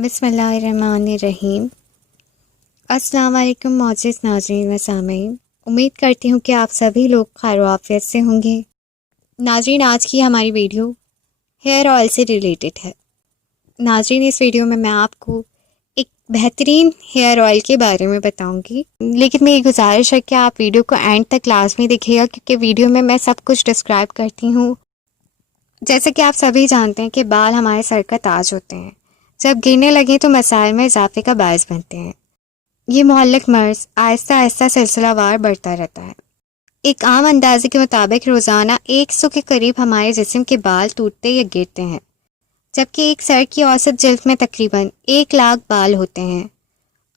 बिस्मिल्लाहिर्रहमानिर्रहीम। अस्सलाम वालेकुम मोअज़्ज़िज़ नाज़रीन व सामीन, उम्मीद करती हूँ कि आप सभी लोग खैर आफियत से होंगे। नाज़रीन, आज की हमारी वीडियो हेयर ऑयल से रिलेटेड है। नाज़रीन, इस वीडियो में मैं आपको एक बेहतरीन हेयर ऑयल के बारे में बताऊंगी, लेकिन मेरी गुजारिश है कि आप वीडियो को एंड तक लाजमी देखिएगा, क्योंकि वीडियो में मैं सब कुछ डिस्क्राइब करती हूँ। जैसे कि आप सभी जानते हैं कि बाल हमारे सर का ताज होते हैं, जब गिरने लगे तो मसाइल में इजाफे का बायस बनते हैं। ये मुहल्लिक मर्ज आहिस्ता आहिस्ता सिलसिलावार बढ़ता रहता है। एक आम अंदाजे के मुताबिक रोज़ाना 100 के करीब हमारे जिस्म के बाल टूटते या गिरते हैं, जबकि एक सर की औसत जिल्द में तकरीबन 1 लाख बाल होते हैं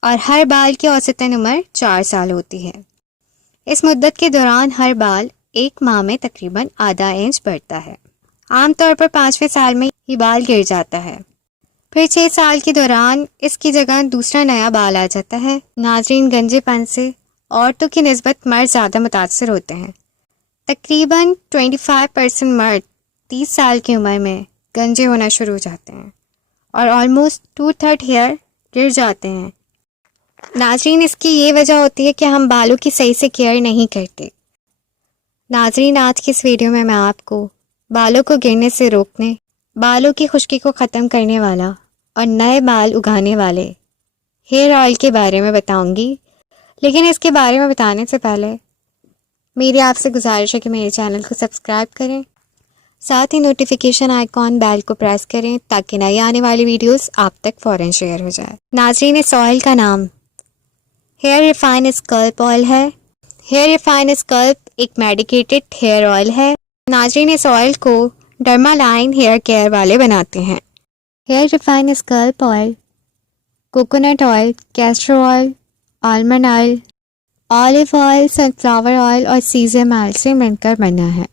और हर बाल की औसतन उम्र 4 साल होती है। इस मुद्दत के दौरान हर बाल 1 माह में तकरीबन आधा इंच बढ़ता है। आमतौर पर 5वें साल में ये बाल गिर जाता है, फिर 6 साल के दौरान इसकी जगह दूसरा नया बाल आ जाता है। नाज़रीन, गंजेपन से औरतों की निस्बत मर्द ज़्यादा मुतासर होते हैं। तकरीबन 25% मर्द 30 साल की उम्र में गंजे होना शुरू हो जाते हैं और ऑलमोस्ट 2/3 हेयर गिर जाते हैं। नाज़रीन, इसकी ये वजह होती है कि हम बालों की सही से केयर नहीं करते। नाज़रीन, आज की इस वीडियो में मैं आपको बालों को गिरने से रोकने, बालों की खुश्की को ख़त्म करने वाला और नए बाल उगाने वाले हेयर ऑयल के बारे में बताऊंगी। लेकिन इसके बारे में बताने से पहले मेरी आपसे गुजारिश है कि मेरे चैनल को सब्सक्राइब करें, साथ ही नोटिफिकेशन आइकॉन बेल को प्रेस करें ताकि नई आने वाली वीडियोस आप तक फ़ौरन शेयर हो जाए। नाज़रीन, इस ऑयल का नाम हेयर रिफाइन स्कल्प ऑयल है। हेयर रिफाइन स्कल्प एक मेडिकेटेड हेयर ऑयल है। नाज़रीन, इस ऑयल को डर्मालाइन हेयर केयर वाले बनाते हैं। Hair refine scalp oil coconut oil, castor oil, almond oil, olive oil, sunflower oil और सीज़म ऑयल से मिलकर बना है।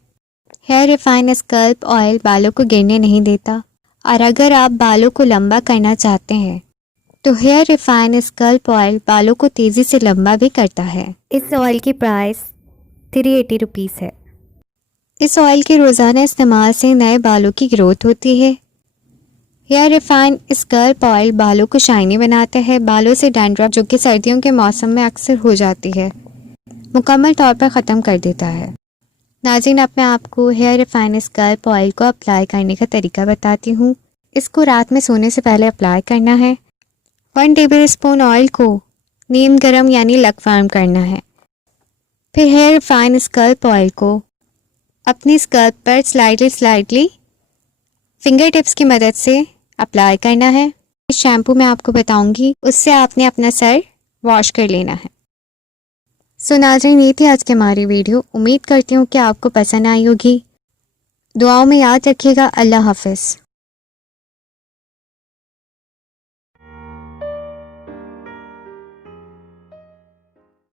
हेयर रिफाइन स्कल्प ऑयल बालों को गिरने नहीं देता और अगर आप बालों को लंबा करना चाहते हैं तो हेयर रिफाइन स्कल्प ऑयल बालों को तेज़ी से लंबा भी करता है। इस ऑयल की प्राइस 380 रुपीज़ है। इस ऑयल के रोज़ाना इस्तेमाल से नए बालों की ग्रोथ होती है। हेयर रिफाइन स्कल्प ऑयल बालों को शाइनी बनाता है। बालों से डैंड्रफ, जो कि सर्दियों के मौसम में अक्सर हो जाती है, मुकम्मल तौर पर ख़त्म कर देता है। नाज़रीन, अब मैं आपको हेयर रिफाइन स्कल्प ऑयल को अप्लाई करने का तरीका बताती हूँ। इसको रात में सोने से पहले अप्लाई करना है। 1 टेबल स्पून ऑयल को नीम गर्म यानी लग फार्म करना है। फिर हेयर रिफाइन स्कल्प ऑयल को अपनी स्कल्प पर स्लाइडली फिंगर टिप्स की मदद से अप्लाई करना है। इस शैम्पू मैं आपको बताऊंगी, उससे आपने अपना सर वॉश कर लेना है। सो नाज़रीन, ये थी आज की हमारी वीडियो। उम्मीद करती हूँ कि आपको पसंद आई होगी। दुआओं में याद रखिएगा। अल्लाह हाफ़िज़।